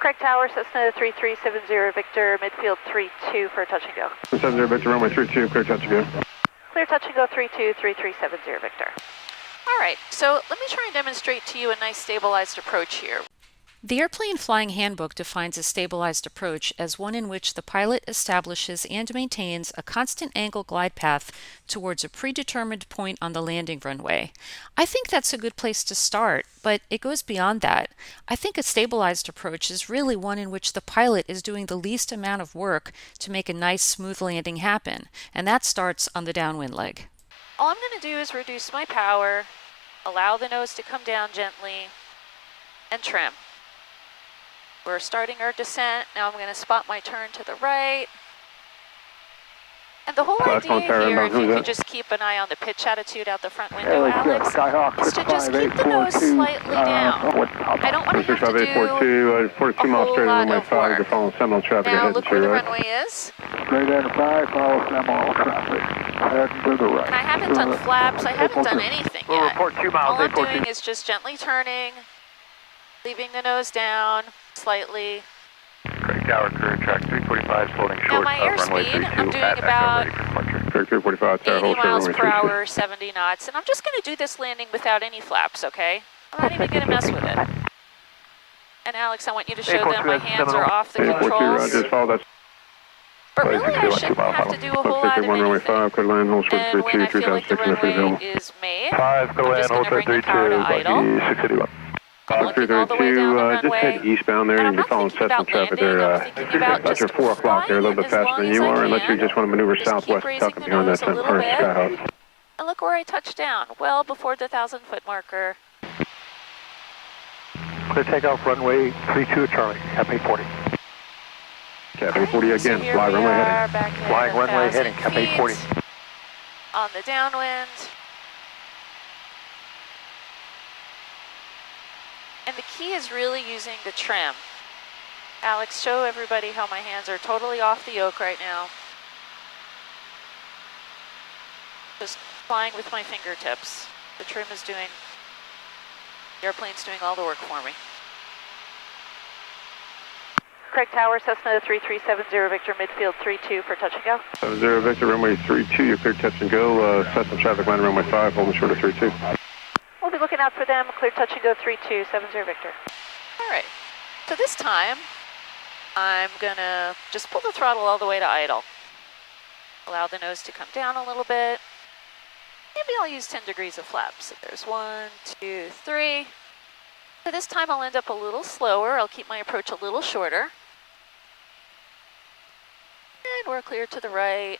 Correct tower, Cessna 3370 Victor, midfield 32 for touch and go. 70 Victor, runway 32, clear touch and go. Clear touch and go 32, 3370 Victor. All right, so let me try and demonstrate to you a nice stabilized approach here. The Airplane Flying Handbook defines a stabilized approach as one in which the pilot establishes and maintains a constant angle glide path towards a predetermined point on the landing runway. I think that's a good place to start, but it goes beyond that. I think a stabilized approach is really one in which the pilot is doing the least amount of work to make a nice, smooth landing happen, and that starts on the downwind leg. All I'm going to do is reduce my power, allow the nose to come down gently, and trim. We're starting our descent. Now I'm going to spot my turn to the right. And the whole idea here, if you could just keep an eye on the pitch attitude out the front window, Alex, is to just keep the nose slightly down. I don't want to have to do a whole lot of work. Now look where the runway is. Straight in 5, follow Seminole traffic. Heading to the right. And I haven't done flaps. I haven't done anything We'll yet. report 2 miles, All I'm doing is just gently turning, leaving the nose down slightly. Correct tower, crew track 345, floating short. Now my airspeed, I'm doing about 80 miles per hour, 70 knots, and I'm just going to do this landing without any flaps, okay? I'm not even going to mess with it. And Alex, I want you to show them my hands are off the controls. But really, I shouldn't have to do a whole lot of anything. And when I feel like the runway is made, I'm just going to bring the power to idle. I'm looking all the way down the runway, just head eastbound there, and I'm you're not following thinking Cessna about traffic landing, there. I'm thinking about just After 4 o'clock there, a little bit faster than you are, unless you just want to maneuver southwest, tuck behind that current skyhouse. And look where I touched down, well before the 1,000-foot marker. Clear takeoff, runway 32 Charlie, Cap 840. Cap 840 again, So fly runway heading. Flying runway heading, Cap 840. On the downwind. And the key is really using the trim. Alex, show everybody how my hands are totally off the yoke right now. Just flying with my fingertips. The trim is doing, the airplane's doing all the work for me. Correct tower, Cessna 3370 Victor, midfield 32 for touch and go. 70 Victor, runway 32, you're clear touch and go. Cessna traffic line runway 5, holding short of 32. We'll be looking out for them, clear touch and go 3270 Victor. All right, so this time, I'm gonna just pull the throttle all the way to idle. Allow the nose to come down a little bit. Maybe I'll use 10 degrees of flaps. So there's 1, 2, 3. So this time I'll end up a little slower. I'll keep my approach a little shorter. And we're clear to the right.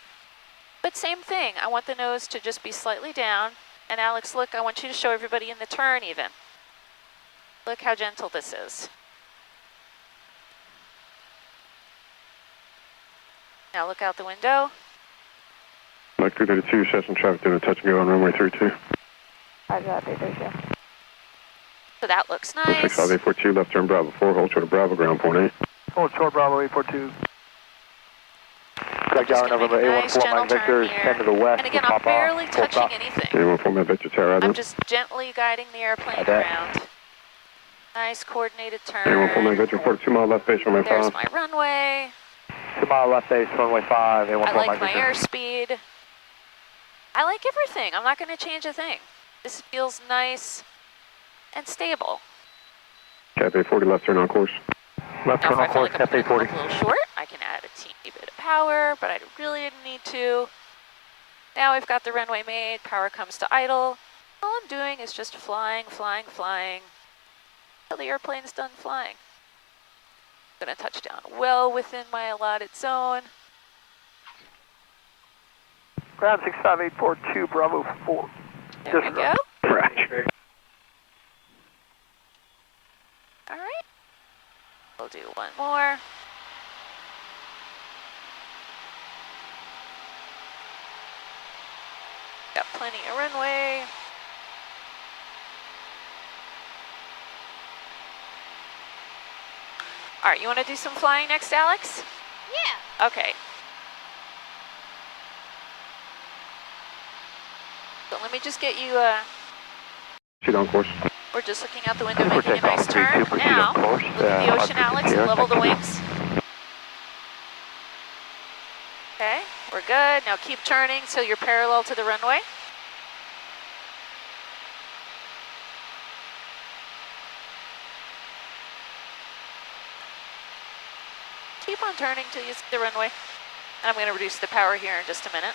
But same thing, I want the nose to just be slightly down. And Alex, look, I want you to show everybody in the turn even. Look how gentle this is. Now look out the window. Mike 332, Cessna traffic doing a touch and go on runway 32. So that looks nice. 65842, left turn Bravo 4, hold short of Bravo, ground point 8. Hold short, Bravo 842. Correct Just tower, gonna make November a nice 814, gentle Mike Victor, turn 10 to the west. And again, I'm barely touching anything. 814, Victor Tower, I'm just gently guiding the airplane around. Nice coordinated turn. 814, Victor, 42 mile left base, runway 5. There's my runway. 2 mile left base, runway 5, 814, I like Mike my Victor. airspeed. I like everything. I'm not going to change a thing. This feels nice and stable. Cap 840, left turn on course. Left Now, turn if on I feel course, like I'm Cap going to come 840. up a little short, I can add a teeny bit of power, but I really didn't need to. Now we've got the runway made, power comes to idle. All I'm doing is just flying, flying, flying, until the airplane's done flying. I'm going to touch down well within my allotted zone. Ground 65842, Bravo 4. There we go. Roger. All right. We'll do one more. Got plenty of runway. All right, you want to do some flying next, Alex? Yeah. Okay. So let me just get you, Sheet on course. we're We're just looking out the window, making a nice turn. Now, look at the ocean, Alex, and level the wings. Okay, we're good. Now keep turning so you're parallel to the runway. Keep on turning till you see the runway. I'm going to reduce the power here in just a minute.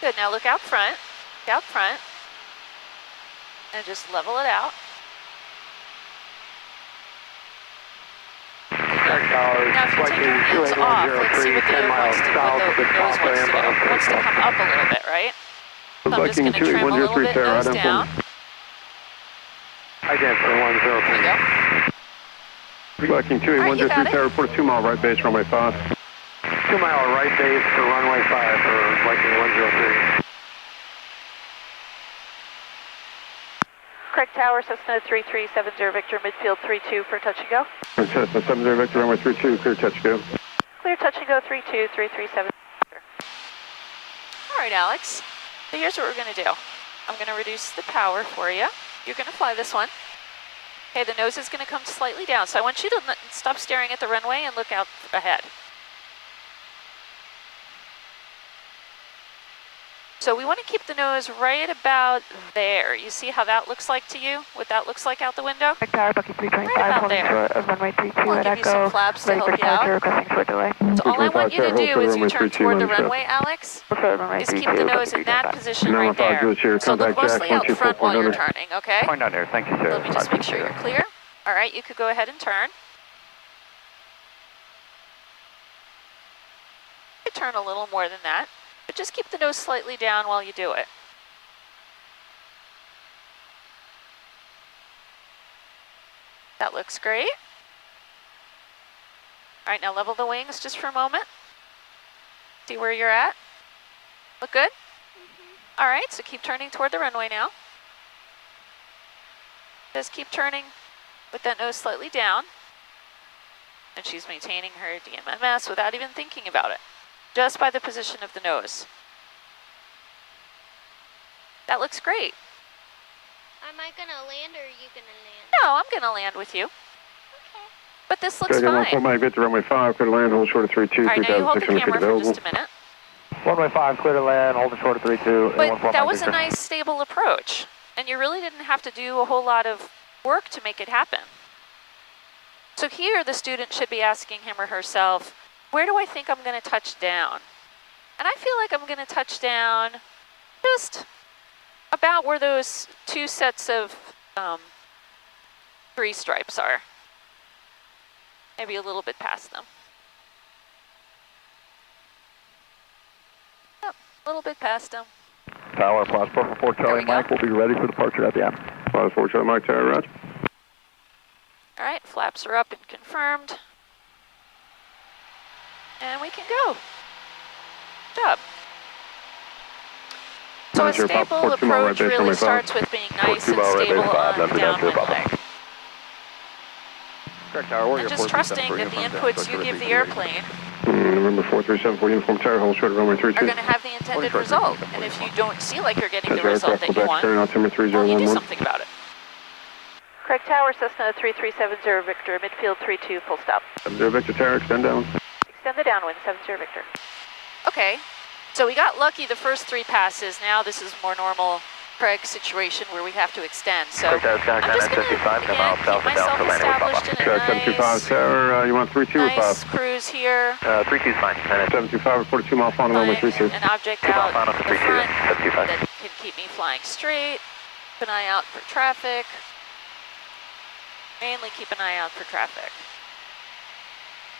Good, now look out front. Look out front. And just level it out. Now if you take your hands off, let's see what the nose wants to do. It wants to come up a little bit, right? So I'm just going to trim a little bit, nose down. I can't for 103. There we go. Viking 2813 Tower, report a 2 mile right base, runway 5. 2 mile right base for runway 5 for Viking 103. Craig Tower, Cessna 3370 Victor, midfield 32 for touch and go. Cessna 70 Victor, runway 32, clear touch go. Clear touch and go 32, 337. All right, Alex. So here's what we're going to do. I'm going to reduce the power for you. You're going to fly this one. Okay, the nose is going to come slightly down. So I want you to stop staring at the runway and look out ahead. So we want to keep the nose right about there. You see how that looks like to you? What that looks like out the window? Craig Tower, Bucky 325, right about holding there. short of runway 32 I'll at give you Echo, some flaps to ready help for you out. departure, requesting short delay. So all I want you to do is you turn toward the 32, runway, Alex. Prefer runway Is 32, keep the nose Bucky in that 325. position right there. So look mostly out front while you're turning, okay? Point down there, thank you, sir. Let me just make sure you're clear. All right, you could go ahead and turn. You could turn a little more than that, but just keep the nose slightly down while you do it. That looks great. All right, now level the wings just for a moment. See where you're at. Look good? All right, so keep turning toward the runway now. Just keep turning with that nose slightly down. And she's maintaining her DMMS without even thinking about it, just by the position of the nose. That looks great. Am I gonna land or are you gonna land? No, I'm gonna land with you. Okay. But this looks Dragon fine. 1 Mike Victor, runway 5, clear to land, hold short of 32, All right, now you hold the 3,600 feet camera for available. just a minute. Runway 5, clear to land, holding short of 32. But that was a nice, stable approach. And you really didn't have to do a whole lot of work to make it happen. So here, the student should be asking him or herself, where do I think I'm going to touch down? And I feel like I'm going to touch down just about where those two sets of three stripes are. Maybe a little bit past them. Yep, a little bit past them. Tower, Plaza 4 Charlie Mike will be ready for departure at the end. Plaza 4 Charlie Mike Tower, roger. All right, flaps are up and confirmed. And we can go. Good job. So a Roger, stable Pop, 4 approach right base, really runway 5. starts with being nice and 4 right stable base, 5, on the left and downwind Papa. leg. Craig Tower, Warrior And just 437 trusting for that the uniform inputs down, you so give the 32 airplane November 4374, uniform tower, hold short of runway 32. are going to have the intended short, result. 32, And if you don't see like you're getting the Cessna result aircraft, that you Quebec, want, turn altimeter well, you do 3011. something about it. Craig Tower, Cessna 3370 Victor, midfield 32, full stop. 70 Victor Tower, extend down. Extend the downwind, 70 Victor. Okay, so we got lucky the first three passes. Now this is more normal Craig situation where we have to extend. So I'm just going to, again, keep myself established in a Shark 725 Tower, you want 32 or 5? nice cruise here. 32 is fine. 725, report a 2 mile final runway Find 32. an object out the front that can keep me flying straight. Keep an eye out for traffic. Mainly keep an eye out for traffic.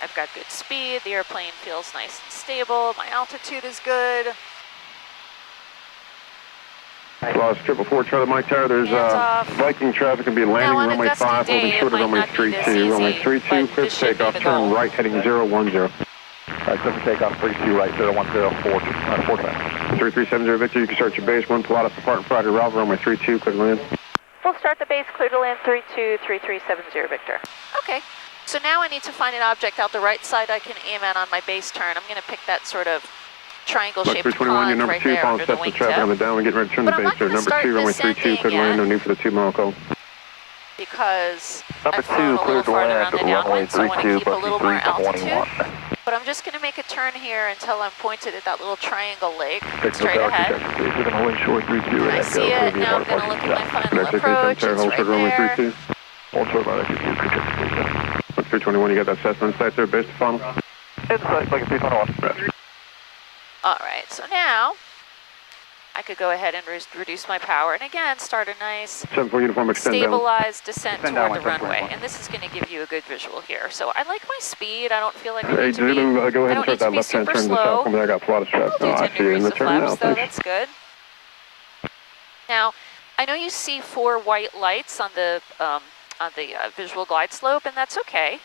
I've got good speed. The airplane feels nice and stable. My altitude is good. Lost 444 Charlie Mike Tower, there's Hands off. Viking traffic going to be landing Now, on a runway gusty 5, day, holding it short of might runway not be this 32. Runway easy, 32, but clear this should be takeoff, the turn goal. right, heading 010. Alright, clear for takeoff, 32 right, 0104, 4 times. 3370 Victor, you can start your base, 1 pull out of Department Friday, Route, runway 32, clear to land. We'll start the base, clear to land 32, 3370 Victor. Okay, so now I need to find an object out the right side I can aim at on my base turn. I'm going to pick that sort of triangle-shaped 321, your pond number right 2, there following under the Cessna traffic on the wingtip. down, getting ready to turn But the I'm base not there. going to Number start 2, runway 32, descending clear to land, no yet need for the 2 mile call. because Number I've flown 2, a clear little to farther land, on the runway downwind, so I want to 32, keep a little more altitude. 2321. But I'm just going to make a turn here until I'm pointed at that little triangle lake Signal straight tower, ahead. We're going to wind short 32 And I see it. Now I'm going to look at my final approach. It's right there. Hold short, runway 32, Look, 321, you got that Cessna in sight there, base to final? Inside, like a 321. All right, so now I could go ahead and reduce my power. And again, start a nice 7-4 uniform, extend down. stabilized descent Extend toward down, the runway. 7.1. And this is going to give you a good visual here. So I like my speed. I don't feel like I Hey, need to be, Zulu, go I ahead and don't start need that to be left-hand super turn to the south slow. from there. I got Florida strap. We'll Oh, do I 10 see you in degrees the of turn flaps, now, though. thanks. That's good. Now, I know you see 4 white lights on the visual glide slope, and that's okay.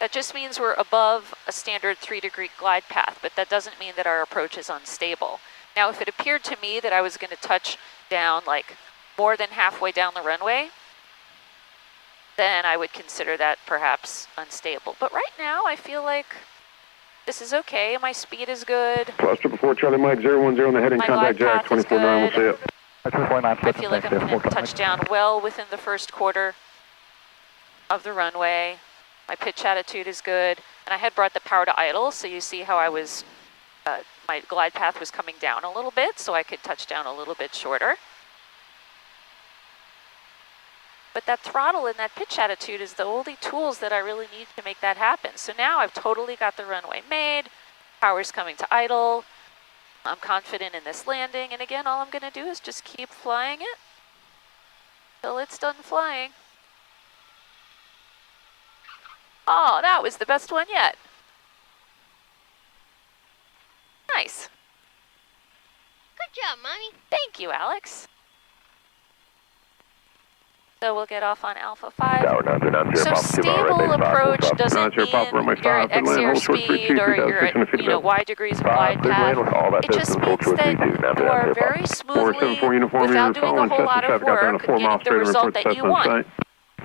That just means we're above a standard 3-degree glide path, but that doesn't mean that our approach is unstable. Now, if it appeared to me that I was going to touch down like more than halfway down the runway, then I would consider that perhaps unstable. But right now, I feel like this is okay. My speed is good. Cluster before Charlie Mike 010 on the heading, My contact glide Jack path is 24-9, we'll see good. it. I feel like I'm going to touch down well within the first quarter of the runway. My pitch attitude is good. And I had brought the power to idle, so you see how I was, my glide path was coming down a little bit, so I could touch down a little bit shorter. But that throttle and that pitch attitude is the only tools that I really need to make that happen. So now I've totally got the runway made. Power's coming to idle. I'm confident in this landing. And again, all I'm going to do is just keep flying it till it's done flying. Oh, that was the best one yet. Nice. Good job, Mommy. Thank you, Alex. So we'll get off on Alpha 5. Tower 939, So stable approach doesn't mean runway you're at 5, good land, hold short airspeed 32, or you're 3,600 at, feet you know, above. wide degrees of glide path. It just means that you are very smoothly, 474 uniform, without you're doing a following whole Cessna lot of traffic out there on a work, 4 mile getting the straight result report that you Cessna in want. sight.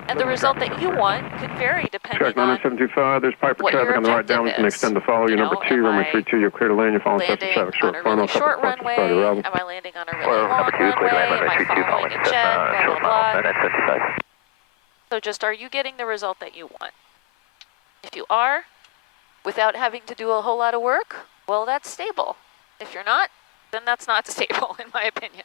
And the result that you want could vary depending Check on 9725, there's Piper what traffic your on the right objective down, we can is. extend to follow you. You Number know, 2, am runway I 32, you're clear to land, you're following Cessna landing traffic on short a final, really short couple of runway? Route. Am I landing on a really long runway? Am I following a jet? Blah, blah, blah. So just, are you getting the result that you want? If you are, without having to do a whole lot of work, well, that's stable. If you're not, then that's not stable, in my opinion.